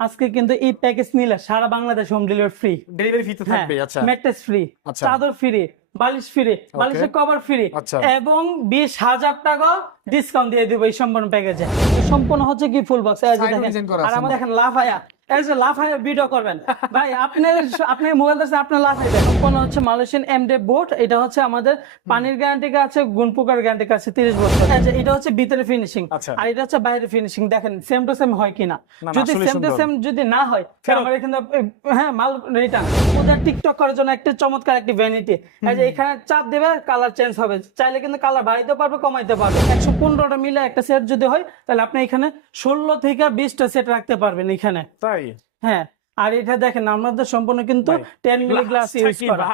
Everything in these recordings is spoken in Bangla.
আজকে কিন্তু এই প্যাকেজ নিলে সারা Bangladesh home delivery free delivery fee তো থাকবে আচ্ছা ম্যাট্রেস ফ্রি আচ্ছা। চাদর ফ্রি বালিশ ফ্রি বালিশের কভার ফ্রি আচ্ছা। এবং বিশ হাজার টাকা ডিসকাউন্ট দিয়ে দিব এই সম্পূর্ণ প্যাকেজে সম্পূর্ণ হচ্ছে কি ফুল বক্স আর। আমাদের দেখেন লাফায়া এই যে লাফায়া ভিডিও করবেন। ভাই আপনি আপনি মোবাইল দেখছেন আপনার লাফাই দেন। সম্পূর্ণ হচ্ছে মালয়েশিয়ান এমডে বোর্ড এটা হচ্ছে আমাদের পানির গ্যারান্টি আছে গুণ গ্যারান্টি আছে তিরিশ বছর। এটা হচ্ছে ভিতরে ফিনিশিং। আর এটা হচ্ছে বাইরে ফিনিশিং দেখেন সেম টু সেম হয় কিনা। যদি সেম টু সেম যদি না হয় ফেরত। আমার হ্যাঁ মাল রিটার্ন ওদের টিকটক করার জন্য একটা চমৎকার একটি ভ্যানিটি এই যে এখানে চাপ দেবে কালার চেঞ্জ হবে। চাইলে কিন্তু কালার বাড়াইতে পারবে কমাইতে পারবে। একশো পনেরোটা মিলে একটা সেট যদি হয় তাহলে আপনি এখানে ষোলো থেকে বিশটা সেট রাখতে পারবেন এখানে। তাই? হ্যাঁ আর এটা দেখেন আমাদের সম্পূর্ণ কিন্তু টেন মিলি গ্লাস ইউজ করা।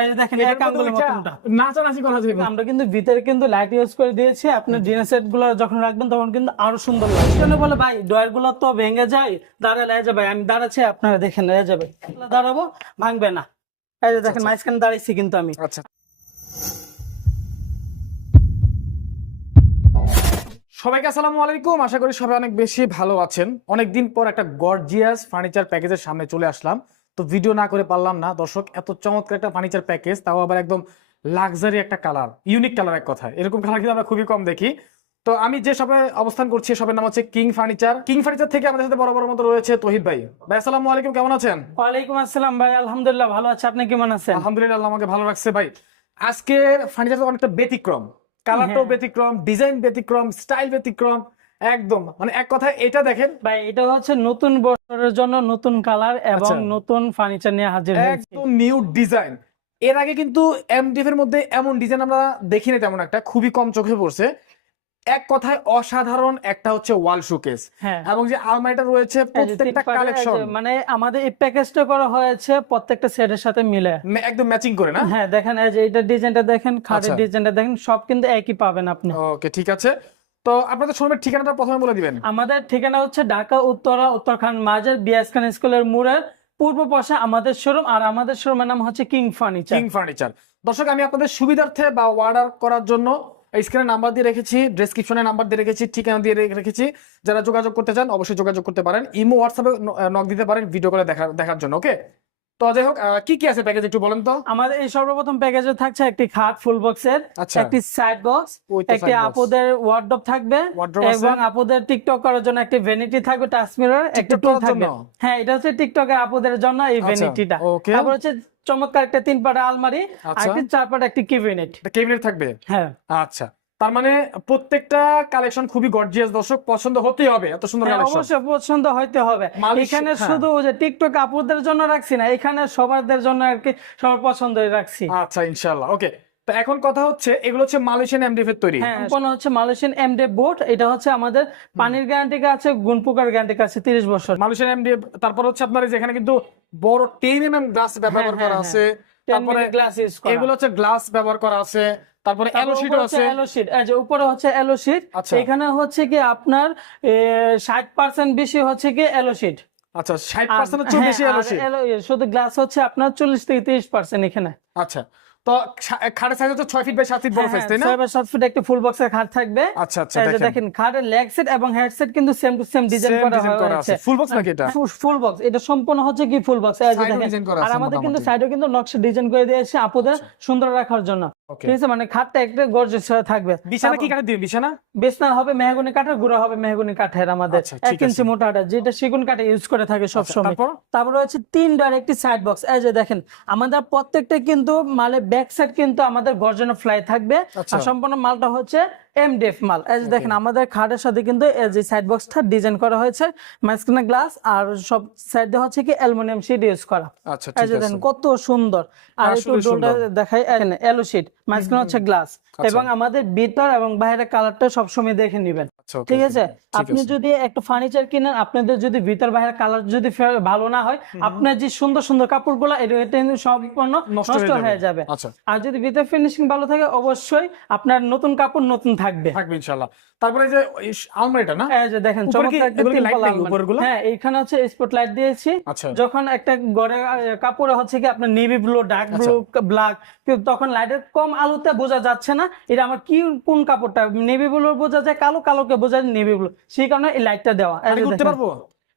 এই দেখেন এক আঙ্গুলের মতনটা। নাচানাচি করা যাবে। আমরা কিন্তু ভিতরে কিন্তু লাইট ইউজ করে দিয়েছি। আপনার ডিনার সেটগুলো যখন রাখবেন তখন কিন্তু আরও সুন্দর লাগবে। কেন বলে ভাই ডয়ারগুলো তো ভেঙে যায় দাঁড়ালে এই যে ভাই আমি দাঁড়াচ্ছি আপনারা দেখেন যাবে। দাঁড়াবো ভাঙবে না। এই যে দেখেন মাঝখানে দাঁড়িয়েছি কিন্তু আমি। আচ্ছা। সবাইকে আসসালামু আলাইকুম। আশা করি সবাই অনেক বেশি ভালো আছেন। অনেকদিন পর একটা গর্জিয়াস ফার্নিচার প্যাকেজের সামনে চলে আসলাম। তো ভিডিও না করে পারলাম না। দর্শক এত চমৎকার একটা ফার্নিচার প্যাকেজ তাও আবার একদম লাক্সারি একটা কালার ইউনিক কালার এক কথা। এরকম কালার কিন্তু আমরা খুবই কম দেখি। তো আমি যে সবে অবস্থান করছি সবের নাম হচ্ছে কিং ফার্নিচার কিং ফার্নিচার থেকে আমাদের সাথে বড় বড় মতো রয়েছে তহিদ ভাই। ভাই আসসালামু আলাইকুম কেমন আছেন? ওয়ালাইকুম আসসালাম ভাই আলহামদুলিল্লাহ ভালো আছে। আপনি কেমন আছেন? আলহামদুলিল্লাহ আমাকে ভালো রাখছে ভাই। আজকের ফার্নিচার তো অনেকটা ব্যতিক্রম। কালারটাও হ্যাঁ। ব্যতিক্রম ডিজাইন ব্যতিক্রম স্টাইল ব্যতিক্রম একদম। মানে এক কথায় এটা দেখেন। ভাই এটা হচ্ছে নতুন বছরের জন্য নতুন কালার এবং আচ্ছা। নতুন ফার্নিচার নিয়ে হাজির একদম নিউ ডিজাইন এর আগে কিন্তু এমডিএফ এর মধ্যে এমন ডিজাইন আমরা দেখিনি তেমন একটা খুবই কম চোখে পড়ছে। এক কথায় অসাধারণ একটা হচ্ছে ওয়াল শোকেস। হ্যাঁ। এবং যে আলমারিটা রয়েছে প্রত্যেকটা কালেকশন মানে আমাদের এই প্যাকেজটা করা হয়েছে প্রত্যেকটা সেটের সাথে মিলে। একদম ম্যাচিং করে না? হ্যাঁ দেখেন এই যে এটা ডিজাইনটা দেখেন খাটের আচ্ছা। ডিজাইনটা দেখেন সব কিন্তু একই পাবেন আপনি। ওকে ঠিক আছে। তো আপনাদের শোরুমের ঠিকানাটা প্রথমে বলে দিবেন। আমাদের ঠিকানা হচ্ছে ঢাকা উত্তরা উত্তরখান মাজার বিএস খান স্কুলের মোড়ের পূর্ব পাশে আমাদের শোরুম আর আমাদের শোরুমের নাম হচ্ছে কিং ফার্নিচার। King furniture. দর্শক আমি আপনাদের সুবিধার্থে বা অর্ডার করার জন্য স্ক্রিনে নাম্বার দিয়ে রেখেছি ডেসক্রিপশনে নাম্বার দিয়ে রেখেছি, ঠিকানা দিয়ে রেখেছি। যারা যোগাযোগ করতে চান, অবশ্যই যোগাযোগ করতে পারেন। ইমো হোয়াটসঅ্যাপে নক দিতে পারেন ভিডিও করে দেখার দেখার জন্য ওকে তো যাই হোক কি কি আছে প্যাকেজ একটু বলেন তো? আমাদের এই সর্বপ্রথম প্যাকেজে থাকছে একটি খাট ফুল বক্সের আচ্ছা। একটি সাইড বক্স একটি। আপুদের ওয়ার্ডরোব থাকবে এবং আপুদের টিকটক করার জন্য একটি ভ্যানিটি থাকবে টাচ মিরর একটি টুল থাকবে। হ্যাঁ এটা হচ্ছে টিকটকের আপুদের জন্য এই আচ্ছা, ভ্যানিটিটা তারপর হচ্ছে চমৎকার একটা তিন পাটা আলমারি আর আচ্ছা। চার পাটা একটি ক্যাবিনেট কেবিনেট থাকবে? হ্যাঁ। আচ্ছা। তার মানে প্রত্যেকটা কালেকশন খুবই গর্জিয়াস দর্শক পছন্দ হতেই হবে এত সুন্দর হ্যাঁ, কালেকশন অবশ্যই পছন্দ হইতে হবে। এখানে হ্যাঁ। শুধু ওই যে টিকটক আপুদের জন্য রাখছি না এখানে সবারদের জন্য আর কি সবার পছন্দই রাখছি। আচ্ছা ইনশাআল্লাহ ওকে তো এখন কথা হচ্ছে এগুলো হচ্ছে মালয়েশিয়ান এমডিএফ এর তৈরি। হ্যাঁ সম্পূর্ণ হচ্ছে মালয়েশিয়ান এমডে বোর্ড এটা হচ্ছে আমাদের পানির গ্যারান্টি আছে গুণ পোকার গ্যারান্টি আছে তিরিশ বছর। মালয়েশিয়ান এমডিএফ তারপর হচ্ছে আপনার এই যে এখানে কিন্তু বড় টেন এম এম গ্লাস ব্যবহার হ্যাঁ, করা হ্যাঁ, আছে। তারপরে গ্লাস এগুলো হচ্ছে গ্লাস ব্যবহার করা আছে। তারপরে এলো হচ্ছে আছে। এলো এই যে উপরে হচ্ছে এলো শিট আচ্ছা। এখানে হচ্ছে কি আপনার ষাট পার্সেন্ট বেশি হচ্ছে কি এলো শিট আচ্ছা ষাট পার্সেন্ট হচ্ছে বেশি এলো শিট শুধু গ্লাস হচ্ছে আপনার চল্লিশ থেকে তিরিশ পার্সেন্ট এখানে। আচ্ছা। তো খাটের সাইজ হচ্ছে ফিট বাই ফিট বড় সাইজ তাই না? ছয় বা সাত ফুট একটা ফুল বক্সের খাট থাকবে। আচ্ছা আচ্ছা এই দেখেন। দেখেন খাটের লেগ সেট এবং হেড সেট কিন্তু সেম টু সেম ডিজাইন করা আছে। Full box নাকি এটা? ফুল বক্স এটা সম্পূর্ণ হচ্ছে কি ফুল বক্স এও design আর আমাদের কিন্তু। আচ্ছা। কিন্তু নকশা ডিজাইন করে দিয়েছে আপুদের সুন্দর রাখার জন্য। ঠিক আছে? মানে খাটটা একটা গর্জিয়াস থাকবে। বিছানা কি কাঠের দিবেন বিছানা? বিছনা হবে মেহগনি কাঠের গুঁড়া হবে মেহগনি কাঠের আমাদের। আচ্ছা, এক ইঞ্চি। মোটাটা যেটা সেগুন কাঠে ইউজ করে থাকে সব সময় তারপর? হচ্ছে তিন ডার একটি সাইড বক্স এই যে দেখেন আমাদের প্রত্যেকটা কিন্তু মালের ব্যাক সাইড কিন্তু আমাদের গর্জন ফ্লাই থাকবে আচ্ছা। আর সম্পূর্ণ মালটা হচ্ছে মাল। এই যে দেখেন আমাদের খাটের সাথে কিন্তু এই যে সাইড বক্সটা ডিজাইন করা হয়েছে মাঝখানে গ্লাস আর সব সাইডে হচ্ছে কি অ্যালুমিনিয়াম শিট ইউজ করা। আচ্ছা এই ঠিক যে আছে। দেখেন কত সুন্দর। আর একটু ডোলটা দেখাই এলো শিট মাঝখানে হচ্ছে গ্লাস আচ্ছা। এবং আমাদের ভিতর এবং বাইরের কালারটা সবসময় দেখে নেবেন। আচ্ছা ঠিক আছে? আপনি যদি একটা ফার্নিচার কিনেন আপনাদের যদি ভিতর বাইরের কালার যদি ভালো না হয় আপনার যে সুন্দর সুন্দর কাপড়গুলো এটা এটা কিন্তু সম্পূর্ণ নষ্ট হয়ে যাবে। আর যদি ভিতর ফিনিশিং ভালো থাকে অবশ্যই আপনার নতুন কাপড় নতুন থাকবে। থাকবে ইনশাআল্লাহ। তারপরে যে আলমারিটা না? এই যে দেখেন চমৎকার? হ্যাঁ এইখানে হচ্ছে স্পট লাইট দিয়েছি। আচ্ছা। যখন একটা আহ, কাপড়ে হচ্ছে কি আপনার navy blue dark. Blue black তখন লাইটের কম আলোতে বোঝা যাচ্ছে না এটা আমার কি কোন কাপড়টা। নেভি ব্লু বোঝা যায় কালো কালোকে বোঝা যায় নেভি ব্লু সেই কারণে এই লাইটটা দেওয়া। করতে পারব?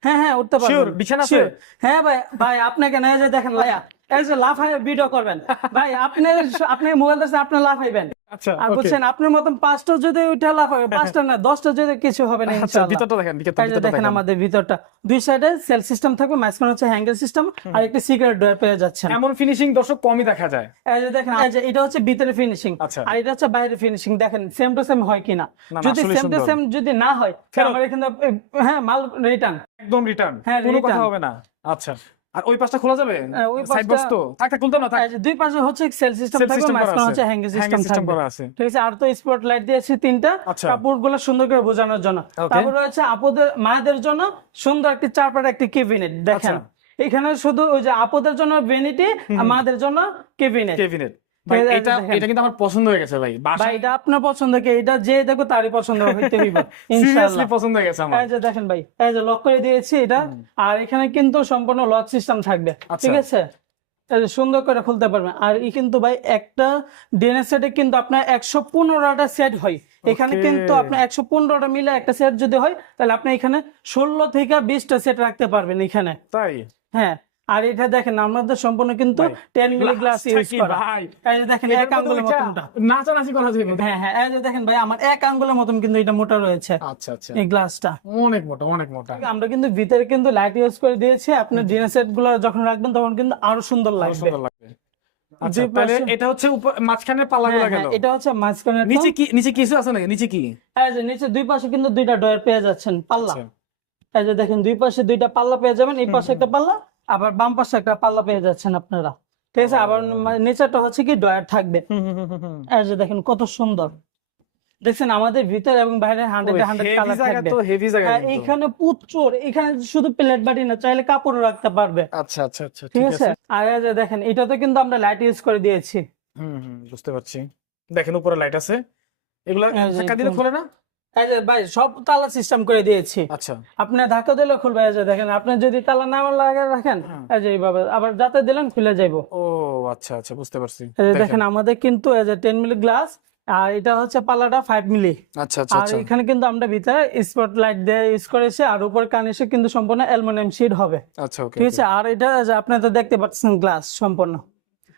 হ্যাঁ হ্যাঁ উঠতে Sure, বিছানা আছে? হ্যাঁ ভাই ভাই আপনাকে যে দেখেন ভাইয়া এই যে লাফায় ভিডিও করবেন। ভাই আপনি আপনি মোবাইল আছে আপনি লাফাইবেন। আর okay. বুঝছেন আপনার মতন পাঁচটা যদি উঠে লাফ হবে পাঁচটা না দশটা যদি কিছু হবে না আচ্ছা ভিতরটা দেখেন দেখেন আমাদের ভিতরটা। দুই সাইডে সেল সিস্টেম থাকবে মাঝখানে হচ্ছে হ্যাঙ্গেল সিস্টেম আর একটা সিগারেট ডোর পেয়ে যাচ্ছেন। এমন ফিনিশিং দর্শক কমই দেখা যায়। এই যে দেখেন এটা হচ্ছে ভিতরে ফিনিশিং আচ্ছা। আর এটা হচ্ছে বাইরে ফিনিশিং দেখেন সেম টু সেম হয় কিনা। যদি সেম টু সেম যদি না হয় তাহলে। এখানে হ্যাঁ মাল রিটার্ন একদম রিটার্ন হ্যাঁ, কোনো কথা হবে না। আচ্ছা। আর ওই পাশটা খোলা যাবে? হ্যাঁ, ওই পাশটা- তো। থাক থাক খুলতে না থাক। দুই পাশে হচ্ছে সেল সিস্টেম থাকবে মাঝখানে হচ্ছে হ্যাঙ্গেল সিস্টেম থাকবে। আছে। ঠিক আছে আর তো স্পট লাইট দিয়েছি তিনটা। আচ্ছা। কাপড়গুলো সুন্দর করে বোঝানোর জন্য. তারপর রয়েছে আপুদের মায়েদের জন্য সুন্দর একটি চারপাট একটি কেবিনেট দেখেন। আচ্ছা। এখানে শুধু ওই যে আপদের জন্য ভেনিটি আর মাদের জন্য কেবিনেট কেবিনেট ভাই এই এটা এটা কিন্তু আমার পছন্দ হয়ে গেছে ভাই। ভাই এটা আপনার পছন্দ কি? এটা যে দেখো তারই পছন্দ হইতে হইব। সিরিয়াসলি পছন্দ হয়ে গেছে আমার। এই যে দেখেন ভাই এই যে লক করে দিয়েছি এটা। আর এখানে কিন্তু সম্পূর্ণ লক সিস্টেম থাকবে। আচ্ছা। ঠিক আছে? সুন্দর করে খুলতে পারবেন। আর এই কিন্তু ভাই একটা ডিএনএ সেটে কিন্তু আপনার একশো পনেরোটা সেট হয়। এখানে কিন্তু আপনার একশো পনেরোটা মিলে একটা সেট যদি হয় তাহলে আপনি এখানে ষোলো থেকে বিশটা সেট রাখতে পারবেন এখানে। তাই? হ্যাঁ। আর এটা দেখেন আমাদের সম্পূর্ণ কিন্তু টেন মিলি গ্লাস ইউজ করা। এই যে দেখেন এক আঙ্গুলের মতনটা। নাচানাচি করা যাবে হ্যাঁ হ্যাঁ এই যে দেখেন ভাই আমার এক আঙ্গুলের মতন কিন্তু এটা মোটা রয়েছে। আচ্ছা আচ্ছা। এই গ্লাসটা অনেক মোটা অনেক মোটা। আমরা কিন্তু ভিতরে কিন্তু লাইট ইউজ করে দিয়েছি। আপনার ডিনার সেটগুলো যখন রাখবেন তখন কিন্তু আরও সুন্দর লাগবে। সুন্দর লাগবে। আচ্ছা তাহলে এটা হচ্ছে মাঝখানের হ্যাঁ, গেল। হ্যাঁ, এটা হচ্ছে মাঝখানে নিচে কি নিচে কিছু আছে নাকি? নিচে কি? এই যে নিচে দুই পাশে কিন্তু দুইটা ডয়ার পেয়ে যাচ্ছেন পাল্লা। আচ্ছা। এই যে দেখেন দুই পাশে দুইটা পাল্লা পেয়ে যাবেন এই পাশে একটা পাল্লা। আবার বাম পাশে একটা পাল্লা পেয়ে যাচ্ছেন আপনারা। ঠিক আছে আবার মানে নিচেরটা হচ্ছে কি ডয়ার থাকবে। এই যে দেখেন কত সুন্দর। দেখছেন আমাদের ভিতরে এবং বাইরে হান্ড্রেড হান্ড্রেড কালার থাকবে তো হেভি জায়গা আর এখানে প্রচুর এখানে শুধু প্লেট বাটি না চাইলে কাপড়ও রাখতে পারবে। আচ্ছা আচ্ছা আচ্ছা ঠিক আছে? আর এই যে দেখেন এটাতে কিন্তু আমরা লাইট ইউজ করে দিয়েছি। হুম হুম বুঝতে পারছি। দেখেন উপরে লাইট আছে। এগুলা ধাক্কা দিলে খোলে না? ভাই সব তালা সিস্টেম করে দিয়েছি। আচ্ছা। আপনি ধাক্কা দিলে খুলবে এই যে দেখেন আপনি যদি তালা না লাগে রাখেন হ্যাঁ। এই যে এইভাবে আবার যাতে দিলেন খুলে যাইবো। ও আচ্ছা আচ্ছা বুঝতে পারছি। দেখেন। আমাদের কিন্তু এই যে টেন মিলি গ্লাস আর এটা হচ্ছে পাল্লাটা ফাইভ মিলি আচ্ছা আচ্ছা আর আচ্ছা। এখানে কিন্তু আমরা ভিতরে স্পট লাইট দিয়ে ইউজ করেছি আর উপর কানিসে কিন্তু সম্পূর্ণ অ্যালুমিনিয়াম শিট হবে। আচ্ছা ওকে ঠিক আছে? আর এটা আপনি তো দেখতে পাচ্ছেন গ্লাস সম্পূর্ণ।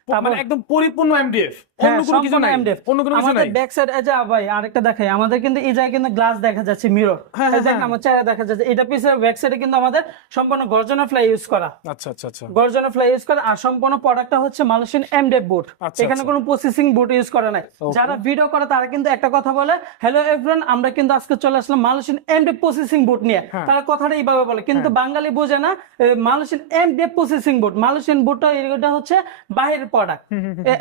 মানে একদম পরিপূর্ণ এমডিএফ অন্য কোনো কিছু নাই অন্য কোনো কিছু নাই ব্যাক সাইড এই ভাই আরেকটা দেখাই। আমাদের কিন্তু এই জায়গায় কিন্তু গ্লাস দেখা যাচ্ছে মিরর হ্যাঁ, হ্যাঁ, দেখেন আমার চেহারা দেখা যাচ্ছে। এটা পিছনে ব্যাক সাইডে কিন্তু আমাদের সম্পূর্ণ গর্জনের ফ্লাই ইউজ করা। আচ্ছা আচ্ছা আচ্ছা। গর্জনের ফ্লাই ইউজ করা। আর সম্পূর্ণ প্রোডাক্টটা হচ্ছে মালয়েশিয়ান এমডেপ বুট আচ্ছা, এখানে আচ্ছা। কোনো প্রসেসিং বুট ইউজ করা নাই। যারা ভিডিও করে তারা কিন্তু একটা কথা বলে হ্যালো এভরিওয়ান আমরা কিন্তু আজকে চলে আসলাম মালয়েশিয়ান এমডেপ প্রসেসিং বুট নিয়ে। হ্যাঁ। তারা কথাটা এইভাবে বলে। কিন্তু বাঙালি বোঝে না মালয়েশিয়ান এমডেপ প্রসেসিং বুট মালয়েশিয়ান বুটটা এটা হচ্ছে বাইরের প্রোডাক্ট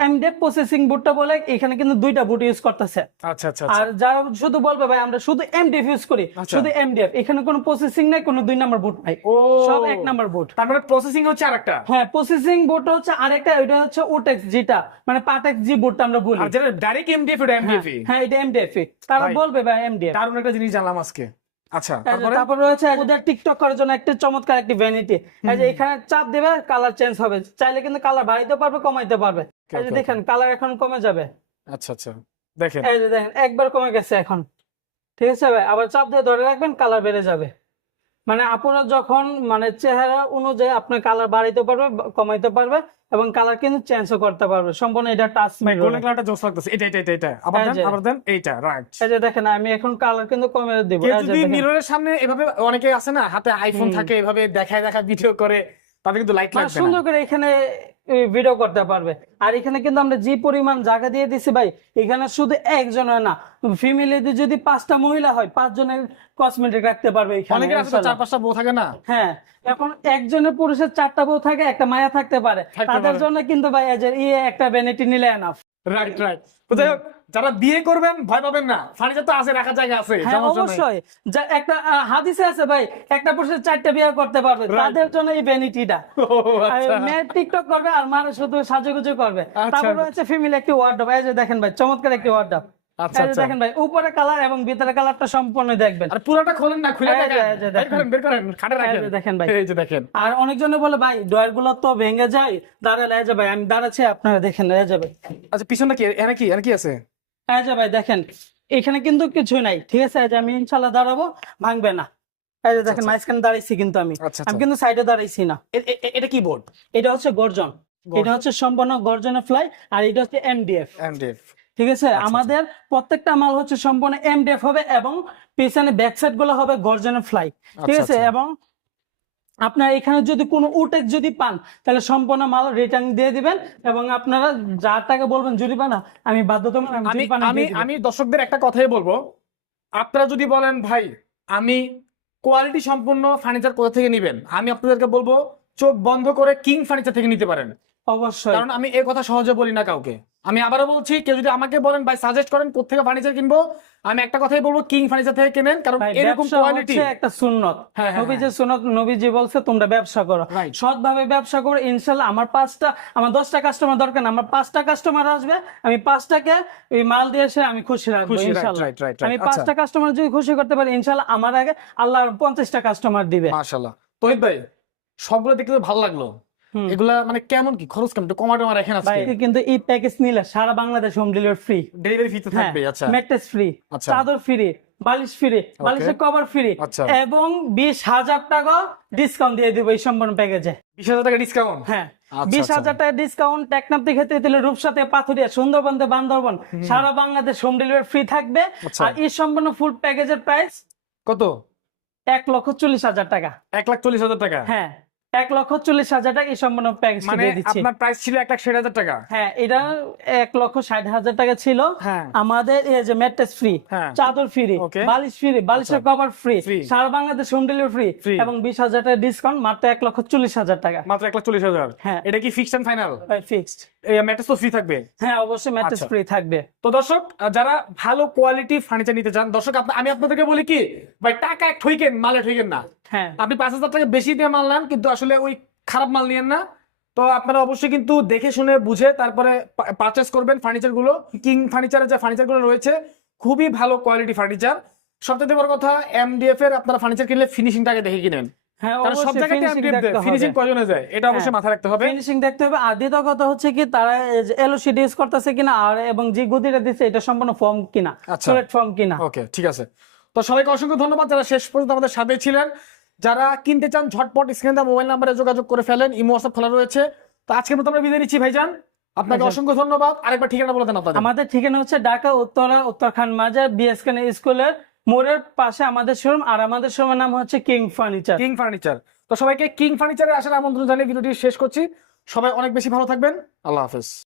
এমডেপ প্রসেসিং বুটটা বলে এখানে কিন্তু দুইটা বুট ইউজ করতেছে। আচ্ছা আচ্ছা আর আচ্ছা যারা শুধু বলবে ভাই আমরা শুধু এমডিএফ ইউজ করি। শুধু এমডিএফ এখানে কোনো প্রসেসিং নাই কোনো দুই নাম্বার বুট নাই। ও। সব এক নাম্বার বুট তার মানে প্রসেসিং হচ্ছে আরেকটা? হ্যাঁ প্রসেসিং বোর্ডটা হচ্ছে আরেকটা ওইটা হচ্ছে ওটেক্স যেটা মানে পাটেক্স যে বোর্ডটা আমরা বলি। আর যেটা ডাইরেক্ট এমডিএফ এটা এমডিএফ হ্যাঁ এটা এমডিএফ তারা ভাই। বলবে ভাই এমডিএফ দারুণ একটা জিনিস জানলাম আজকে। আচ্ছা তারপর? রয়েছে ওদের টিকটক করার জন্য একটা চমৎকার একটি ভ্যানিটি এখানে চাপ দেবে কালার চেঞ্জ হবে। চাইলে কিন্তু কালার বাড়াইতে পারবে কমাইতে পারবে। দেখেন কালার এখন কমে যাবে। আচ্ছা আচ্ছা দেখেন। এই যে দেখেন একবার কমে গেছে এখন। ঠিক আছে ভাই? আবার চাপ দিয়ে ধরে রাখবেন কালার বেড়ে যাবে। মানে আপনার যখন মানে চেহারা অনুযায়ী আপনার কালার বাড়াইতে পারবে কমাইতে পারবে এবং কালার কিন্তু চেঞ্জও করতে পারবে। সম্পূর্ণ এটা টাচ গোল্ডেন কালারটা জোস লাগতেছে? এটা এটা এটা এটা। আবার দেন আবার দেন এইটা রাইট এই যে দেখেন আমি এখন কালার কিন্তু কমিয়ে দেব। যদি মিররের সামনে এভাবে অনেকে আছে না হাতে আইফোন থাকে এভাবে দেখায় দেখায় ভিডিও করে তাদের কিন্তু লাইট মানে লাগবে সুন্দর করে এখানে ভিডিও করতে পারবে। আর এখানে কিন্তু আমরা যে পরিমাণ জায়গা দিয়ে দিছি ভাই এখানে শুধু একজন হয় না। ফ্যামিলিতে যদি পাঁচটা মহিলা হয় পাঁচজনের কসমেটিক রাখতে পারবে এখানে অনেকের আছে চার পাঁচটা বউ থাকে না। হ্যাঁ এখন একজনের পুরুষের চারটা বউ থাকে একটা মায়া থাকতে পারে। তাদের জন্য কিন্তু ভাই এই যে একটা ভ্যানিটি নিলে এনাফ রাইট রাইট তো যাই হোক যারা বিয়ে করবেন ভয় পাবেন না। ফার্নিচার তো আছে রাখার জায়গা আছে হ্যাঁ অবশ্যই। যা একটা হাদিসে আছে ভাই একটা পুরুষের চারটা বিয়ে করতে পারবে তাদের জন্য এই ভ্যানিটিটা আচ্ছা। মেয়ে টিকটক করবে আর মারা শুধু সাজুগুজু করবে। আচ্ছা। তারপর হচ্ছে ফ্যামিলি একটি ওয়ার্ড এই যে দেখেন ভাই চমৎকার একটি ওয়ার্ডরোব আচ্ছা আচ্ছা। দেখেন ভাই উপরে কালার এবং ভিতরে কালারটা সম্পূর্ণ দেখবেন। আর পুরোটা খোলেন না খুলে দেখেন। বের দেখেন। করেন খাটে রাখেন। দেখেন ভাই। এই যে দেখেন। আর অনেকজনে বলে ভাই ডয়ারগুলো তো ভেঙে যায় দাঁড়ালে এই যে ভাই আমি দাঁড়াচ্ছি আপনারা দেখেন এই যে ভাই। আচ্ছা পিছনটা কি? এখানে কি? এখানে কি আছে? এই যে ভাই দেখেন এখানে কিন্তু কিছু নাই ঠিক আছে? আমি ইনশাল্লাহ দাঁড়াবো ভাঙবে না। এই যে দেখেন মাঝখানে দাঁড়াইছি কিন্তু আমি। আচ্ছা আমি কিন্তু সাইডে দাঁড়াইছি না। এটা কি বোর্ড এটা হচ্ছে গর্জন। এটা হচ্ছে সম্পূর্ণ গর্জনের ফ্লাই আর এটা হচ্ছে এমডিএফ এমডিএফ ঠিক আছে? আচ্ছা। আমাদের প্রত্যেকটা মাল হচ্ছে সম্পূর্ণ এমডিএফ হবে এবং পিছনে ব্যাক সাইডগুলো হবে গর্জনের ফ্লাই ঠিক আচ্ছা, আছে? আচ্ছা। এবং আপনার এখানে যদি কোনো উটেক যদি পান তাহলে সম্পূর্ণ মাল রিটার্ন দিয়ে দিবেন এবং আপনারা যার টাকা বলবেন জরিমানা আমি বাধ্যতামূলক আমি আমি আমি আমি দর্শকদের একটা কথাই বলব। আপনারা যদি বলেন ভাই আমি কোয়ালিটি সম্পূর্ণ ফার্নিচার কোথা থেকে নেবেন? আমি আপনাদেরকে বলব চোখ বন্ধ করে কিং ফার্নিচার থেকে নিতে পারেন। অবশ্যই। কারণ আমি এই কথা সহজে বলি না কাউকে। আমি আবারও বলছি কেউ যদি আমাকে বলেন ভাই সাজেস্ট করেন কোথেকে ফার্নিচার কিনবো আমি একটা কথাই বলব কিং ফার্নিচার থেকে কেনেন কারণ এরকম কোয়ালিটি একটা সুন্নত হ্যাঁ, হ্যাঁ, নবীজি সুন্নত নবীজি বলছে তোমরা ব্যবসা করো. সৎভাবে ব্যবসা করো ইনশাল্লাহ আমার পাঁচটা আমার দশটা কাস্টমার দরকার আমার পাঁচটা কাস্টমার আসবে আমি পাঁচটাকে ওই মাল দিয়ে এসে আমি খুশি রাখব. আমি আচ্ছা। পাঁচটা কাস্টমার যদি খুশি করতে পারি ইনশাল্লাহ আমার আগে আল্লাহ পঞ্চাশটা কাস্টমার দিবে মাশাল্লাহ তহিদ ভাই সবগুলো দেখতে ভালো লাগল। এগুলা মানে কেমন কি? খরচ কেমন? কমা টমা রাখেন আজকে। কিন্তু এই প্যাকেজ নিলে সারা Bangladesh home delivery free delivery fee তো হ্যাঁ থাকবে আচ্ছা। ম্যাট্রেস ফ্রি আচ্ছা। চাদর ফ্রি বালিশ ফ্রি বালিশের কভার ফ্রি আচ্ছা। এবং বিশ হাজার টাকা ডিসকাউন্ট দিয়ে দিব এই সম্পূর্ণ প্যাকেজে বিশ হাজার টাকা ডিসকাউন্ট হ্যাঁ। আচ্ছা, বিশ। হাজার টাকা ডিসকাউন্ট টেকনাফ থেকে তেতুলে রূপসাতে পাথুরিয়া সুন্দরবন বান্দরবন সারা বাংলাদেশ হোম ডেলিভারি ফ্রি থাকবে। আর এই সম্পূর্ণ ফুল প্যাকেজের প্রাইস কত? এক লক্ষ চল্লিশ হাজার টাকা। এক লাখ চল্লিশ হাজার টাকা? হ্যাঁ। এক লক্ষ চল্লিশ হাজার টাকা এই সম্পূর্ণ প্যাকেজ মানে আপনার প্রাইস ছিল এক লাখ ষাট হাজার টাকা। হ্যাঁ এটা এক লক্ষ ষাট হাজার টাকা ছিল। হ্যাঁ। আমাদের এই যে ম্যাট্রেস ফ্রি। চাদর ফ্রি বালিশ ফ্রি বালিশের। কভার ফ্রি সার বাংলাদেশ হোম ডেলিভারি ফ্রি। এবং বিশ হাজার টাকা ডিসকাউন্ট মাত্র এক লক্ষ চল্লিশ হাজার টাকা। মাত্র এক লাখ চল্লিশ হাজার। হ্যাঁ। এটা কি fixed and final fixed mattress তো ফ্রি থাকবে? হ্যাঁ অবশ্যই ম্যাট্রেস আচ্ছা। ফ্রি থাকবে। তো দর্শক আহ, যারা ভালো কোয়ালিটি ফার্নিচার নিতে চান দর্শক আমি আপনাদেরকে বলি কি ভাই টাকা এক ঠইকেন মালে ঠইকেন না। হ্যাঁ। আপনি পাঁচ হাজার টাকা বেশি দিয়ে মাল নেন কিন্তু আসলে ওই খারাপ মাল নিয়েন না। তো আপনারা অবশ্যই কিন্তু দেখে শুনে বুঝে তারপরে পারচেস করবেন ফার্নিচারগুলো। কিং ফার্নিচারের যে ফার্নিচারগুলো রয়েছে খুবই ভালো কোয়ালিটি ফার্নিচার সবথেকে বড় কথা এমডিএফ এর আপনারা ফার্নিচার কিনলে ফিনিশিংটাকে দেখে কিনেন। হ্যাঁ সব ফিনিশিং যায়। এটা অবশ্যই হ্যাঁ। মাথায় রাখতে হবে। ফিনিশিং দেখতে হবে। আর দ্বিতীয় কথা হচ্ছে কি তারা এলওসি ইউজ করতেছে কিনা আর এবং যে গদিটা দিচ্ছে এটা সম্পূর্ণ ফর্ম কিনা আচ্ছা। সলিড ফর্ম কিনা। ওকে ঠিক আছে। তো সবাইকে অসংখ্য ধন্যবাদ যারা শেষ পর্যন্ত আমাদের সাথে ছিলেন। যারা কিনতে চান ঝটপট স্ক্রিনে মোবাইল নাম্বারে যোগাযোগ করে ফেলেন। ইমো হোয়াটসঅ্যাপ খোলা রয়েছে। তো আজকের মতো আমরা বিদায় নিচ্ছি ভাইজান। আপনাকে। অসংখ্য ধন্যবাদ। আরেকবার ঠিকানা বলে দেন আপনাদের। আমাদের ঠিকানা হচ্ছে ঢাকা উত্তরা উত্তরখান মাজার বিএসকেন স্কুলের মোড়ের পাশে আমাদের শোরুম, আর আমাদের শোরুমের নাম হচ্ছে কিং ফার্নিচার কিং ফার্নিচার তো সবাইকে কিং ফার্নিচারের আসার আমন্ত্রণ জানিয়ে ভিডিওটি শেষ করছি। সবাই অনেক বেশি ভালো থাকবেন। আল্লাহ হাফেজ।